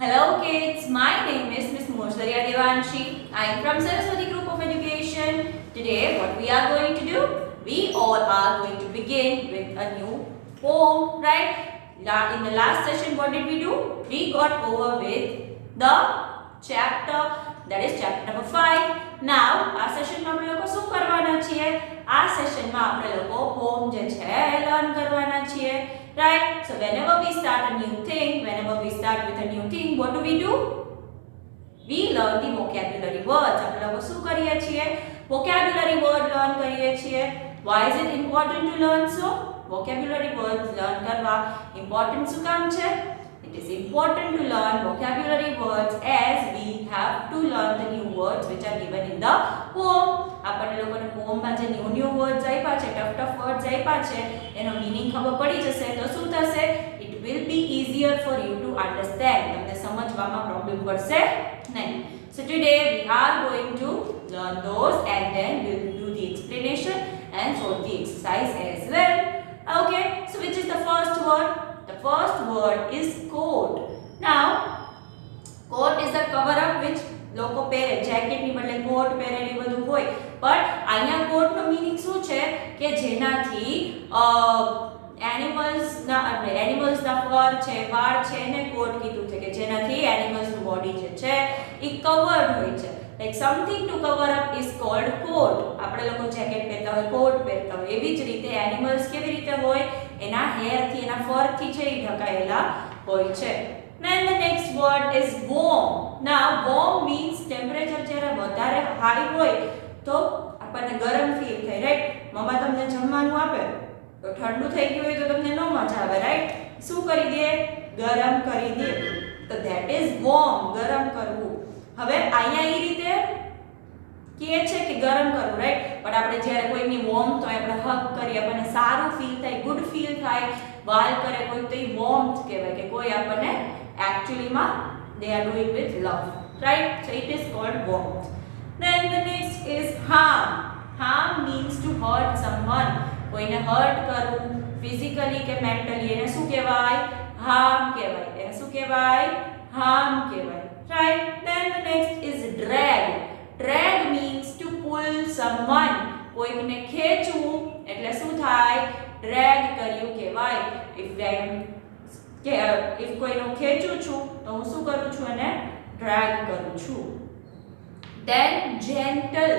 Hello kids, my name is Miss Moshdarya Devanshi. I am from Saraswati Group of Education. Today what we are going to do? We all are going to begin with a new poem, right? In the last session what did we do? We got over with the chapter, that is chapter number 5. Now આ સેશનમાં આપણે લોકો શું કરવાના છીએ? આ સેશનમાં આપણે લોકો પોમ જે છે લર્ન કરવાના છીએ. Right? So whenever we start a new thing, whenever we start with a new thing, what do? We learn the vocabulary words. આપણે લોકો શું કરીએ છીએ? Vocabulary word learn કરીએ છીએ. Why is it important to learn so? Vocabulary words learn કરવા important શું કામ છે? It is important to learn vocabulary words as we have to learn the new words which are given in the poem. આપણને લોકોને પોમમાં જે new words આપ્યા છે, tough words આપ્યા છે, એનો મીનિંગ ખબર પડી જશે તો શું થશે? It will be easier for you to understand. તમને સમજવામાં પ્રોબ્લેમ પડશે નહીં. So today we are going to learn those and then we will do the explanation and solve the exercise as well. Okay, so which is the first word? The first word is coat. Now, coat is the cover up which લોકો પહેરે, jacket ની બદલે કોટ પહેરે એ બધું હોય. But અહીંયા કોટ નો meaning શું છે કે જેનાથી એનિમલ્સ ના ફર છે, વાળ છે એને કોટ કીધું છે કે જેનાથી એનિમલ્સ નું બોડી જે છે એ કવર્ડ હોય છે. Like something to cover up is called coat. આપણે લોકો જેકેટ પહેરતા હોય, કોટ પહેરતા હોય, એવી જ રીતે એનિમલ્સ કેવી રીતે હોય? એના હેર થી, એના ફર થી છે એ ઢકાયેલા હોય છે. Then the next word is warm. Now warm means temperature જ્યારે વધારે હાઈ હોય તો આપણને ગરમ ફીલ થાય, રાઈટ? મમ્મા તમને જમવાનું આપે તો ઠંડુ થઈ ગયું હોય તો તમને ન મજા આવે, રાઈટ? શું કરી દે? ગરમ કરી દે. તો that is warm, ગરમ કરવું. હવે અહીંયા એ રીતે કહે છે કે ગરમ કરવું, રાઈટ? બટ આપણે જ્યારે કોઈની વોર્મ તો આપણે હગ કરીએ, આપણને સારું ફીલ થાય, ગુડ ફીલ થાય, વાલ કરે કોઈ તો એ વોર્મ કહેવાય કે કોઈ આપણને actually they are doing with love, right? So it is called warmth. Then the next is harm. Harm means to hurt someone. કોઈને hurt કરવું physically કે mentally, એને શું કહેવાય? harm કહેવાય. એને શું કહેવાય? harm કહેવાય, right? Then the next is drag. Drag means to pull someone. કોઈને ખેંચવું એટલે શું થાય? drag કર્યું કહેવાય. If કોઈનું ખેંચું છું તો હું શું કરું છું? એને drag કરું છું. Then gentle.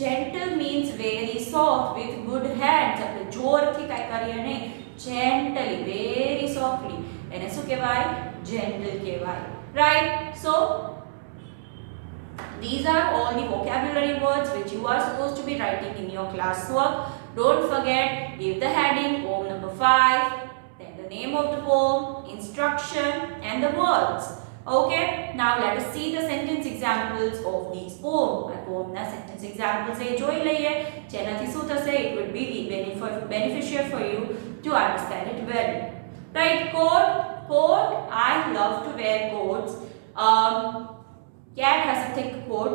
Gentle means very soft with good hands. આપણે જોરથી કાઈ કરીએ નહીં, gently, very softly, એને શું કહેવાય? gentle કહેવાય, right? So these are all the vocabulary words which you are supposed to be writing in your classwork. Don't forget, give the heading poem number 5, then the name of the poem, instruction and the words. Okay, now let us see the sentence examples of these poems. આ poemના sentence examples એ જોઈ લઈએ જેનાથી શું થશે? It would be beneficial for you to understand it well. Right? Coat. I love to wear coats. Cat has a thick coat.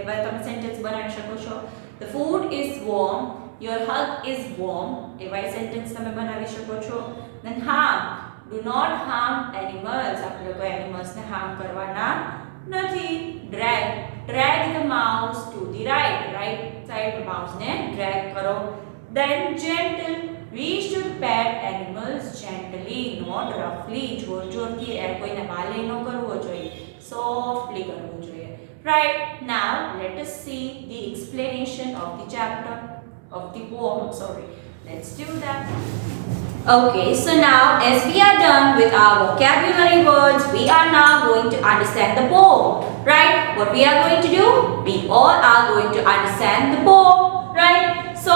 એવા તમે sentence બનાવી શકો છો. The food is warm. Your hug is warm. એવા sentence તમે બનાવી શકો છો. Then harm. Do not harm animals. આપણે કોઈ animals ને harm કરવાના નથી. Drag the mouse to the right side mouse ને drag કરો. Then gentle. We should pet animals gently, not roughly. જોરથી કોઈને વાલે ન કરવો જોઈએ, softly કરવો જોઈએ. Right? Now let us see the explanation of the chapter of the poem. Let's do that. Okay, so now as we are done with our vocabulary words, we are now going to understand the poem. Right? What we are going to do? We all are going to understand the poem. Right? So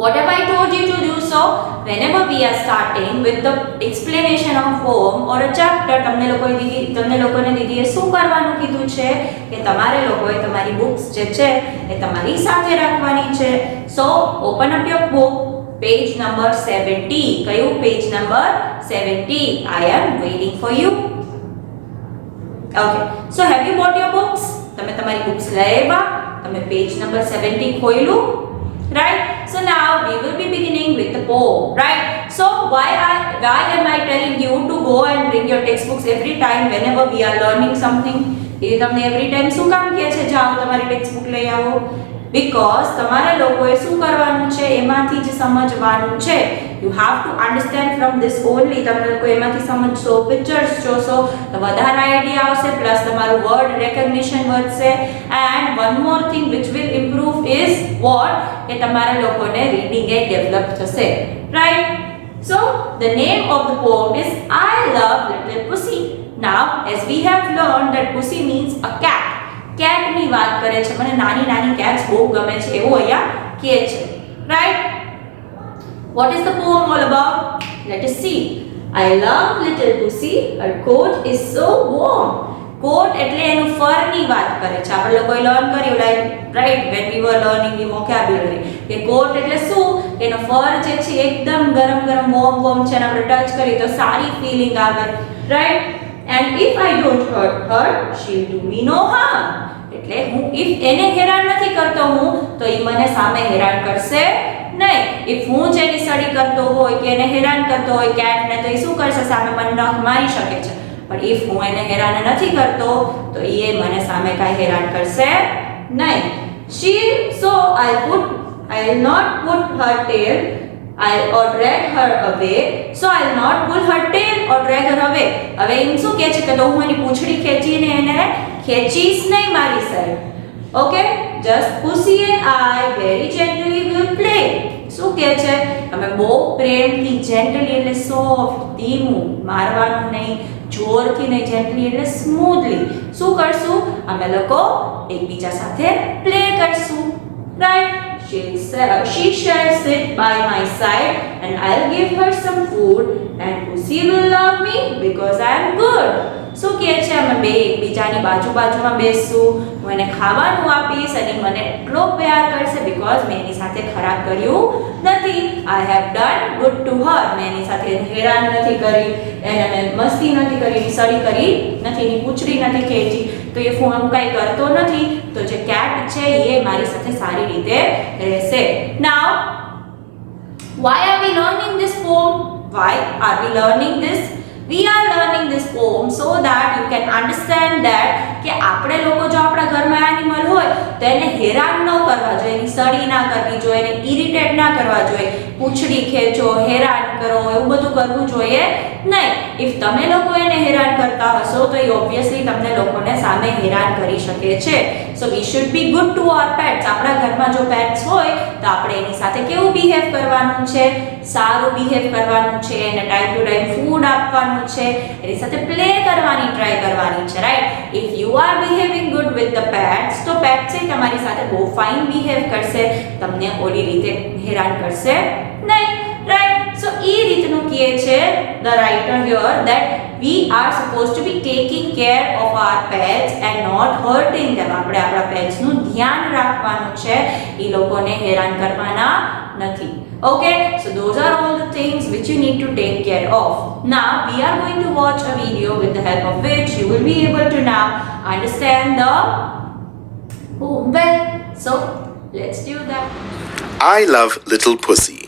what have I told you to do? So whenever we are starting with the explanation of poem or a chapter, તમને લોકોને દીદીએ શું કરવાનું કીધું છે કે તમારે લોકોએ તમારી books જે છે એ તમારી સાથે રાખવાની છે. So open up your book, page number 70. કયું? page number 70. I am waiting for you. Okay, so have you bought your books? તમે તમારી books લઈ આવ્યા? તમે page number 70 ખોલ્યું? Right? So now we will be beginning with the poem, right? So why am I telling you to go and bring your textbooks every time whenever we are learning something? એ તમને every time શું કામ કહે છે જાઓ તમારી textbook લઈ આવો? Because તમારે લોકોએ શું કરવાનું છે એમાંથી જ સમજવાનું છે. You have to understand from this only. તમે લોકો એમાંથી સમજશો, પિક્ચર્સ જોશો તો વધારે આઈડિયા આવશે, પ્લસ તમારું વર્ડ રેકગ્નિશન વધશે. And one more thing which will improve is what? કે તમારા લોકોને રીડિંગ એ ડેવલપ થશે, right? So the name of the poem is I Love Little Pussy. Now as we have learned that pussy means a cat. Cat ની વાત કરે છે, મને નાની નાની cats બહુ ગમે છે એવું અહીંયા કહે છે, right? What is the poem all about? Let us see. I love little pussy, her coat is so warm. Coat એટલે એનું ફર ની વાત કરે છે. આપણે લોકોએ લર્ન કર્યું right when we were learning the vocabulary કે coat એટલે શું? એનો ફર જે છે એકદમ ગરમ ગરમ વોર્મ છે અને આપણે ટચ કરીએ તો સારી ફીલિંગ આવે, right? And if I don't hurt her, she'll do me no harm. એટલે હું if એને હેરાન નથી કરતો હું તો એ મને સામે હેરાન કરશે નહીં. if હું જેની સડી કરતો હોય કે એને હેરાન કરતો હોય કેટ ને તો એ શું કરશે? સામે મને નખ મારી શકે છે. પણ if હું એને હેરાન નથી કરતો તો એ મને સામે કાંઈ હેરાન કરશે નહીં. So I'll not put her tail or drag her away. So I'll not pull her tail or drag her away. હવે એમ શું કહે છે કે તો હું એની પૂંછડી ખેંચીને એને ખેંચીશ નહીં મારી side. Okay, just pussy and I very gently will play. શું કહે છે? અમે બહુ પ્રેમથી જેન્ટલી એટલે સોફ્ટ, ધીમું, મારવાનું નહીં, જોરથી નહીં, જેન્ટલી એટલે સ્મૂથલી શું કરશું? અમે લોકો એકબીજા સાથે પ્લે કરશું, right? She shall sit by my side and I'll give her some food and pussy will love me because I am good. શું કહે છે? અમે બે એકબીજાની બાજુમાં બેસશું, હું એને ખાવાનું આપીશ અને મને એટલો પ્યાર કરશે બીકોઝ મેં એની સાથે ખરાબ કર્યું નથી. I have done good to her. મેં એની સાથે હેરાન નથી કરી, એને મસ્તી નથી કરી, એની સડી કરી નથી, એની પૂંછડી નથી ખેંચી, તો એ હું કાંઈ કરતો નથી, તો જે કેટ છે એ મારી સાથે સારી રીતે રહેશે. Now why are we learning this poem? Why are we learning this? We are learning this poem so that you can understand that કે આપણે લોકો જો આપણા ઘરમાં એનિમલ હોય તો એને હેરાન ન કરવા જોઈએ, એની સડી ના કરવી જોઈએ, એને ઇરિટેટ ના કરવા જોઈએ, પૂંછડી ખેંચો, હેરાન કરો, એવું બધું કરવું જોઈએ નહીં. ઇફ તમે લોકો એને હેરાન કરતા હશો તો એ ઓબ્વિયસલી તમને લોકોને સામે હેરાન કરી શકે છે. So we should be good to our pets. આપણા ઘરમાં જો પેટ્સ હોય તો આપણે એની સાથે કેવું બિહેવ કરવાનું છે? સારું બિહેવ કરવાનું છે, એને ટાઈમ ટુ ટાઈમ ફૂડ આપવાનું છે, એની સાથે પ્લે કરવાની ટ્રાય કરવાની છે, right? If you are behaving good with the pets તો પેટ્સ એ તમારી સાથે બહુ ફાઇન બિહેવ કરશે, તમને ઓલી રીતે હેરાન કરશે નહીં, રાઈટ? સો એ રીતનું કહે છે the writer here that we are supposed to be taking care of our pets and not hurting them. આપણે આપણા pets નું ધ્યાન રાખવાનું છે, એ લોકોને હેરાન કરવાના નથી. Okay, so those are all the things which you need to take care of. Now we are going to watch a video with the help of which you will be able to now understand the poem well. So let's do that. I love Little Pussy.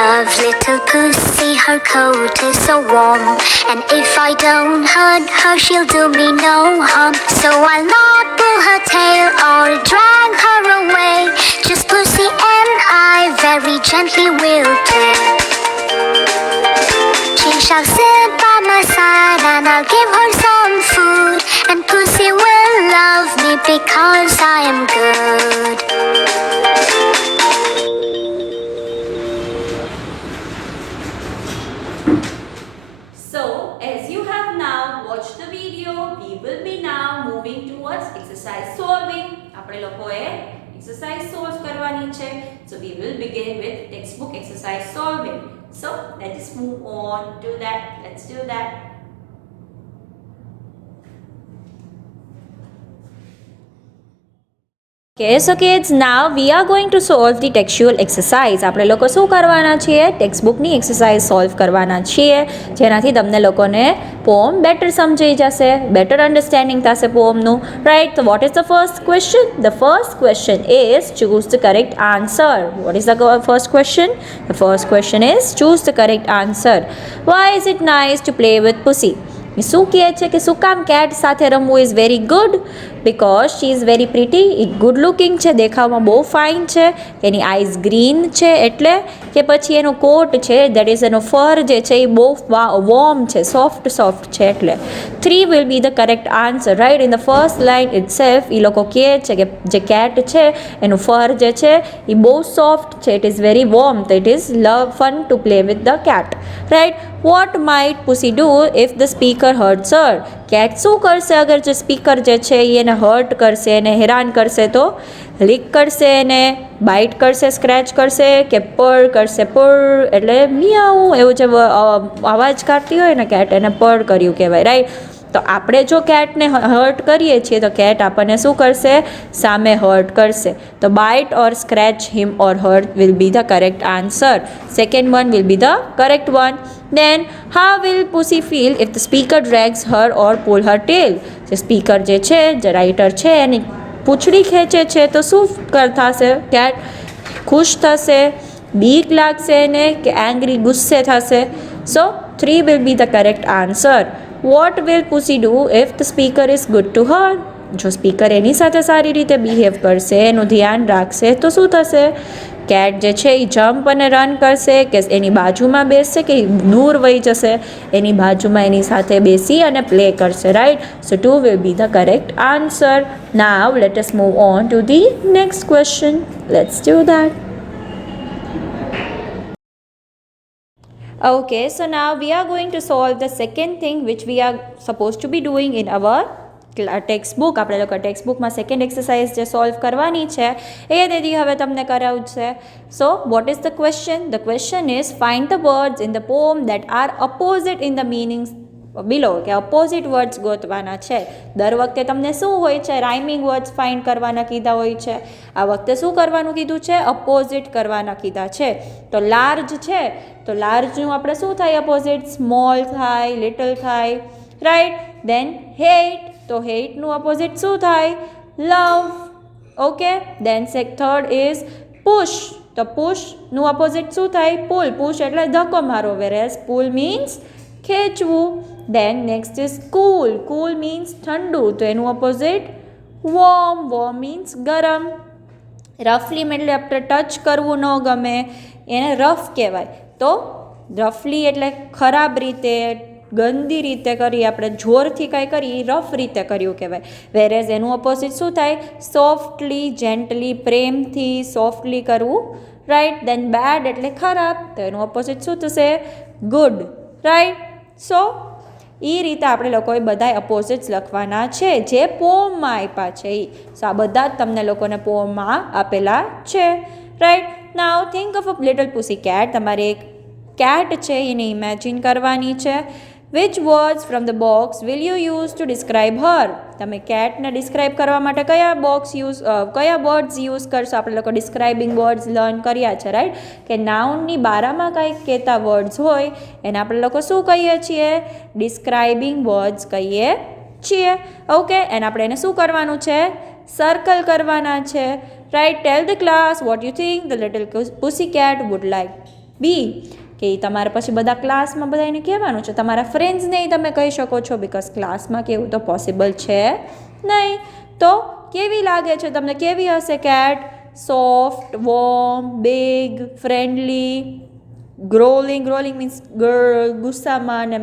Love little pussy, her coat is so warm, and if I don't hurt her, she'll do me no harm. So I'll not pull her tail or drag her away. Just pussy and I very gently will play. She shall sit by my side and I'll give her some food, and pussy will love me because I am good. આપણે લોકોએ exercise solve કરવાની છે. So we will begin with textbook exercise solving. So let us move on to that. Let's do that. Okay, so kids, now we are going to solve the textual exercise. આપણે લોકો શું કરવાના છીએ? ટેક્સ્ટબુકની exercise solve કરવાના છીએ, જેનાથી તમને લોકોને પોમ બેટર સમજાઈ જશે, બેટર અન્ડરસ્ટેન્ડિંગ થશે પોમનું, રાઈટ? તો vote is the first question? The first question is choose the correct answer. What is the first question? The first question is choose the correct answer. Why is it nice to play with Pussy? એ શું કહે છે કે શું કામ cat સાથે રમવું is very good? Because she is very pretty. એ ગુડ લુકિંગ છે, દેખાવમાં બહુ ફાઇન છે, એની આઈઝ ગ્રીન છે એટલે, કે પછી એનો કોટ છે દેટ ઇઝ એનો ફર જે છે એ બહુ વોર્મ છે, સોફ્ટ છે એટલે. 3 will be the correct answer, right? In the first line itself એ લોકો કહે છે કે જે કેટ છે એનું ફર જે છે એ બહુ સોફ્ટ છે, ઇટ ઇઝ વેરી વોર્મ, તો it is fun to play with the cat, right? What might pussy do if the speaker hurts her? Cat શું કરશે અગર જે સ્પીકર જે છે એ એને હર્ટ કરશે, એને હેરાન કરશે? તો લીક કરશે, એને બાઇટ કરશે, સ્ક્રેચ કરશે, કે પડ કરશે? પડ એટલે મિયાઉ એવું જે અવાજ કાઢતી હોય ને કેટ, એને પડ કર્યું કહેવાય, રાઈટ? તો આપણે જો કેટને હર્ટ કરીએ છીએ તો કેટ આપણને શું કરશે? સામે હર્ટ કરશે. તો bite or scratch him or hurt will be the correct answer. Second one will be the correct one. Then how will Pussy feel if the speaker drags her or pull her tail? જે speaker જે છે, જે writer છે, એની પૂંછડી ખેંચે છે તો શું થશે? કેટ ખુશ થશે, બીક લાગશે એને, કે એંગ્રી ગુસ્સે થશે? સો 3 will be the correct answer. What will Pussy do if the speaker is good to her? જો સ્પીકર એની સાથે સારી રીતે બિહેવ કરશે, એનું ધ્યાન રાખશે તો શું થશે? કેટ જે છે એ જમ્પ અને રન કરશે, કે એની બાજુમાં બેસશે, કે દૂર વહી જશે, એની બાજુમાં એની સાથે બેસી અને પ્લે કરશે, right? So 2 will be the correct answer. Now let us move on to the next question. Let's do that. Okay, so now we are going to solve the second thing which we are supposed to be doing in our textbook. આપણે લોકો ટેક્સ્ટબુકમાં second exercise જે solve કરવાની છે એ દીદી હવે તમને કરાવું છે. So what is the question? The question is find the words in the poem that are opposite in the meanings below, કે અપોઝિટ વર્ડ્સ ગોતવાના છે. દર વખતે તમને શું હોય છે? રાઇમિંગ વર્ડ્સ ફાઇન્ડ કરવાના કીધા હોય છે. આ વખતે શું કરવાનું કીધું છે? અપોઝિટ કરવાના કીધા છે. તો લાર્જ છે તો લાર્જનું આપણે શું થાય અપોઝિટ? સ્મોલ થાય, લિટલ થાય, રાઈટ? દેન હેટ, તો હેટનું અપોઝિટ શું થાય? Love. Okay, then third is push, તો પુશનું અપોઝિટ શું થાય? પુલ. પુશ એટલે ધક્કો મારો, વેરેઝ પુલ મીન્સ ખેંચવું. Then next is cool. Cool means ઠંડુ, તો એનું અપોઝિટ વોર્મ. વોર્મ મીન્સ ગરમ. રફલી એટલે આપણે ટચ કરવું ન ગમે, એને રફ કહેવાય. તો રફલી એટલે ખરાબ રીતે, ગંદી રીતે કરી, આપણે જોરથી કાંઈ કરી રફ રીતે કર્યું કહેવાય. વેરેઝ એનું અપોઝિટ શું થાય? સોફ્ટલી, જેન્ટલી, પ્રેમથી, સોફ્ટલી કરવું, રાઈટ? દેન બેડ એટલે ખરાબ, તો એનું અપોઝિટ શું થશે? Good, right? સો એ રીતે આપણે લોકોએ બધા અપોઝિટ્સ લખવાના છે જે પોમમાં આપ્યા છે એ. સો આ બધા જ તમને લોકોને પોમમાં આપેલા છે, right? Now think of a little pussy cat. તમારે એક કેટ છે એને ઇમેજિન કરવાની છે. Which words from the box will you use to describe her? તમે કેટને ડિસ્ક્રાઇબ કરવા માટે કયા વર્ડ્સ યુઝ કરશો? આપણે લોકો ડિસ્ક્રાઇબિંગ વર્ડ્સ લર્ન કર્યા છે, રાઈટ? કે નાઉનની બારામાં કંઈક કહેતા વર્ડ્સ હોય એને આપણે લોકો શું કહીએ છીએ? ડિસ્ક્રાઇબિંગ વર્ડ્સ કહીએ છીએ. ઓકે, અને આપણે એને શું કરવાનું છે? સર્કલ કરવાના છે, right? Tell the class what you think the little pussy cat would like be. કે તમારે પછી બધા ક્લાસમાં બધા એને કહેવાનું છે. તમારા ફ્રેન્ડ્સને તમે કહી શકો છો, બિકોઝ ક્લાસમાં કહેવું તો પોસિબલ છે નહીં. તો કેવી લાગે છે તમને? કેવી હશે cat? Soft, warm, big, friendly, growling. Growling means ગુસ્સામાં, અને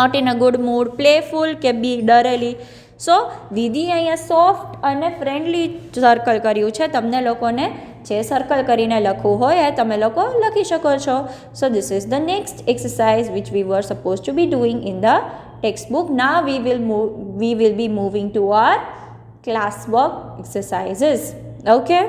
not in a good mood, playful કે બી ડરેલી. સો દીદી અહીંયા સોફ્ટ અને ફ્રેન્ડલી સર્કલ કર્યું છે. તમને લોકોને જે સર્કલ કરીને લખવું હોય એ તમે લોકો લખી શકો છો. So this is the next exercise which we were suppose to be doing in the textbook. Now we will be moving to our classwork exercises. Okay.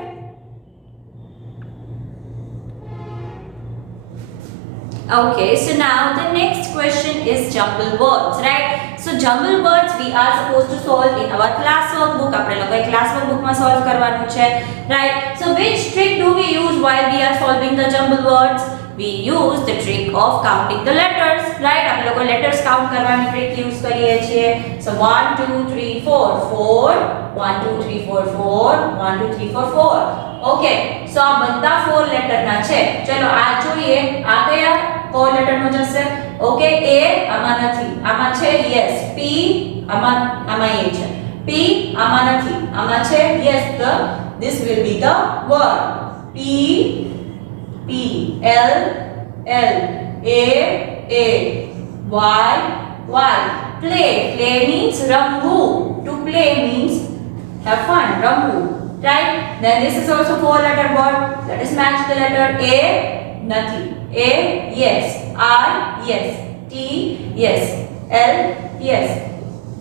Okay, so now the next question is jumble words, right? So jumble words we are supposed to solve in our classwork book. આપણે લોકોએ classwork book માં solve કરવાનું છે, right? So which trick do we use while we are solving the jumble words? We use the trick of counting the letters, right? આપણે લોકો letters count કરવાની trick use કરીએ છીએ. So 1 2 3 4 4 1 2 3 4 4 1 2 3 4 4. Okay, so આ બધા 4 letter ના છે. ચલો આ જોઈએ, આ કયા 4 લેટર નો જશે? ઓકે, A આમાં નથી, આમાં છે yes, P આમાં A છે, P આમાં નથી, આમાં છે yes, this will be the word P L L A Y Y. Play means rambu. To play means have fun, rambu, right? Then this is also 4-letter word. Let us match the letter A. Nothing. A yes, I yes, T yes, L yes.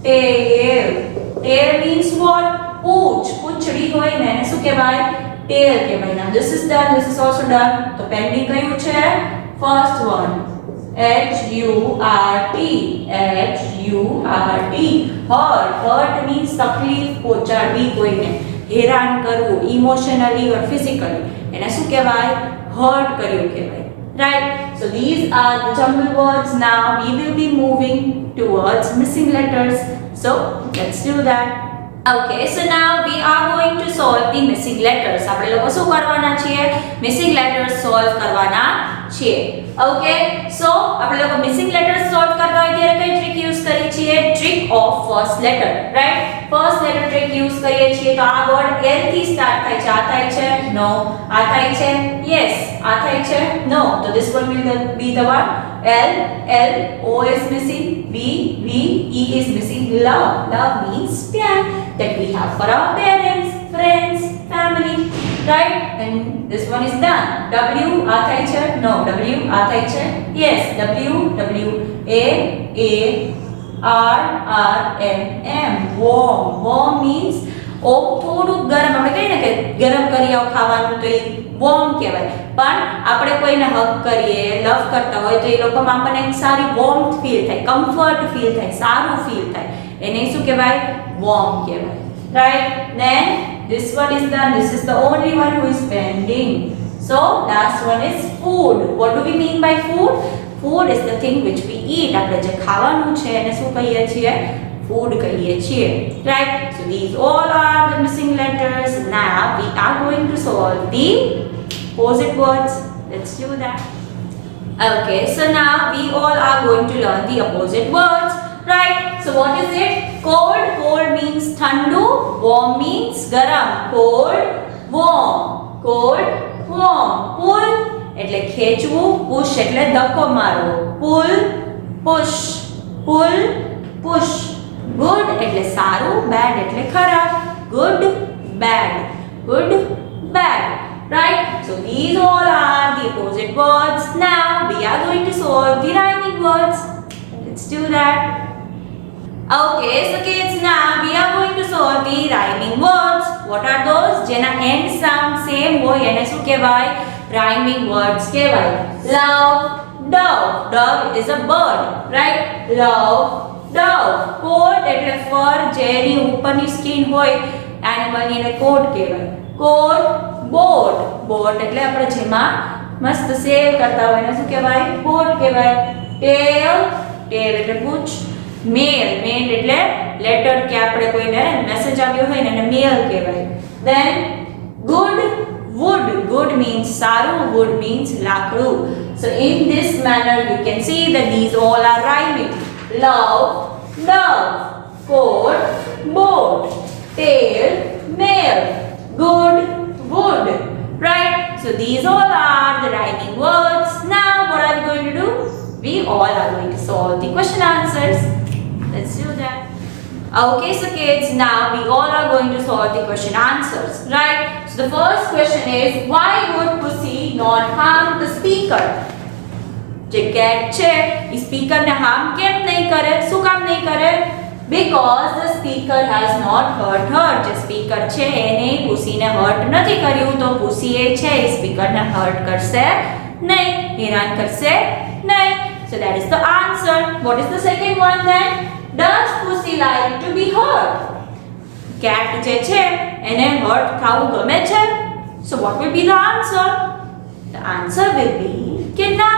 Tail means what? પૂંછડી હોય ને એને શું કહેવાય? tail કહેવાય. Now this is done, this is also done. તો pending કયું છે? First one, HURT. hurt means તકલીફ પહોંચાડવી કોઈને, હેરાન કરવું, ઇમોશનલી or physically, એને શું કહેવાય? hurt કર્યું કહેવાય, right? So these are the jumble words. Now we will be moving towards missing letters, so let's do that. Okay, so now we are going to solve the missing letters. આપણે લોકો શું કરવાના છીએ? missing letters solve કરવાના છીએ. Okay, so આપણે લોકો missing letters solve કરતા હોય ત્યારે કઈ trick use કરીએ છીએ? trick of first letter, right? first letter trick use કરીએ છીએ. તો આ word L થી start થાય છે. આ થાય છે no, આ થાય છે yes, આ થાય છે no. So this one will be the one L, O is missing, V, E is missing. Love means प्यार that we have for our parents, friends, family, right? And this one is done. W આ થાય છે no, W આ થાય છે yes, W A R warm means થોડું ગરમ. આપણે કહીએ ને કે ગરમ કરી આવ ખાવાનું તો એ વોર્મ કહેવાય. પણ આપણે કોઈને હગ કરીએ, લવ કરતા હોય તો એ લોકોમાં આપણને એક સારી વોર્મથ ફીલ થાય, કમ્ફર્ટ ફીલ થાય, સારું ફીલ થાય, એને શું કહેવાય? વોર્મ કહેવાય, right? Then this one is done. This is the only one who is pending. So last one is food. What do we mean by food? Food is the thing which we eat. આપણે જે ખાવાનું છે એને શું કહીએ છીએ? food કહીએ છીએ, right? So these all are the missing letters. Now we are going to solve the opposite words. Let's do that. Okay, so now we all are going to learn the opposite words, right? So what is it? Cold means thandu, warm means garam. Cold, warm. Pull એટલે ખેંચવું, push એટલે ધક્કો મારવો. Pull, push. Good એટલે સારું, bad એટલે ખરાબ. Good, bad. Right? So these all are the opposite words. Now we are going to solve the rhyming words. Let's do that. Okay, so kids, now we are going to solve the rhyming words. What are those? જેના end sound same હોય એને શું કહેવાય? Rhyming words કહેવાય. Love, dove is a bird, right? Love, dove. Coat એટલે fur, જેની ઉપરની skin હોય એનિમલની એને કોટ કહેવાય. કોટ, બોટ એટલે આપણે જેમાં મસ્ત સેલ કરતા હોય એને શું કહેવાય? બોટ કહેવાય. ટેલ એટલે પૂંછ. મેલ એટલે લેટર કે આપણે કોઈને મેસેજ આવ્યો હોય ને એને મેલ કહેવાય. Then wood means સારું, wood means લાકડું. So in this manner you can see that these all are rhyming. Love, dove. Coat, boat. Tail, mail. Good, wood. Right? So these all are the rhyming words. Now what are we going to do? We all are going to solve the question answers. Let's do that. Okay, so kids, now we all are going to solve the question answers, right? So the first question is, why would pussy not harm the speaker? જે cat છે એ speaker ને harm કેમ નહીં કરે? શું કામ નહીં કરે? Because the speaker has not hurt her. જે speaker છે એને pussy ને hurt નથી કર્યું, તો pussy એ છે એ speaker ને hurt કરશે નહીં, હેરાન કરશે નહીં. So that is the answer. What is the second one then? does pussy like to be hurt? Cat જે છે એને હર્ટ થવું ગમે છે? So what will be the answer? The answer will be કે ના,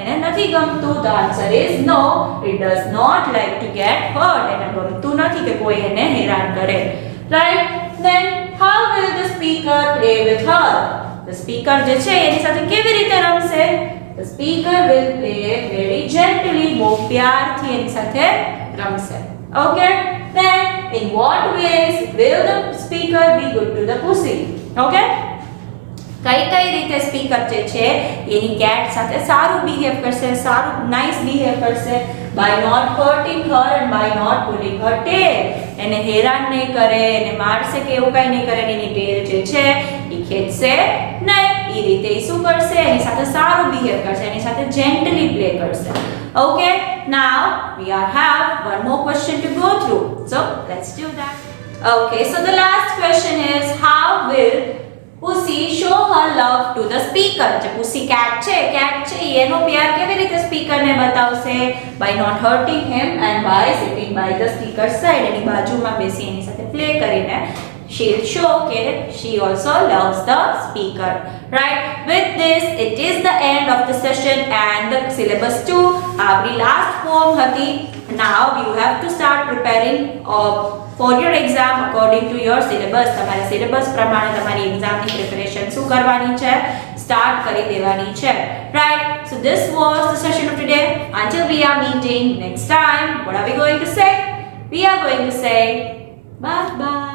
એને નથી ગમતું. The answer is no, it does not like to get hurt. એને ગમતું નથી કે કોઈ એને હેરાન કરે. Right? Then how will the speaker play with her? The speaker જે છે એની સાથે કેવી રીતે રમશે? The speaker will play very gently, બહુ પ્યારથી એની સાથે રમશે. Okay? Then in what ways will the speaker be good to the pussy? Okay? કઈ રીતે સ્પીકર જે છે એની કેટ સાથે સારું બિહેવ કરશે, સારું નાઇસ બિહેવ કરશે? By not hurting her and by not pulling her tail. એને હેરાન નહીં કરે, એને મારશે કે એવું કંઈ નહીં કરે, એની ટેલ જે છે એ ખેંચશે નહીં. એ રીતે એ શું કરશે? એની સાથે સારું બિહેવ કરશે, એની સાથે જેન્ટલી પ્લે કરશે. Okay, now we have one more question to go through. So let's do that. Okay, so the last question is, how will Pussy show her love to the speaker? જે pussy cat છે એનો પ્યાર કેવી રીતે સ્પીકરને બતાવશે? By not hurting him and by sitting by the speaker side. એની બાજુમાં બેસી એની સાથે પ્લે કરીને she'll show that she also loves the speaker. Right? With this, it is the end of the session and the syllabus 2. Our last poem હતી. Now you have to start preparing for your exam according to your syllabus. તમારા syllabus પ્રમાણે તમારી examની preparation શું કરવાની છે? Start કરી દેવાની છે. Right? So this was the session of today. Until we are meeting next time, what are we going to say? We are going to say bye bye.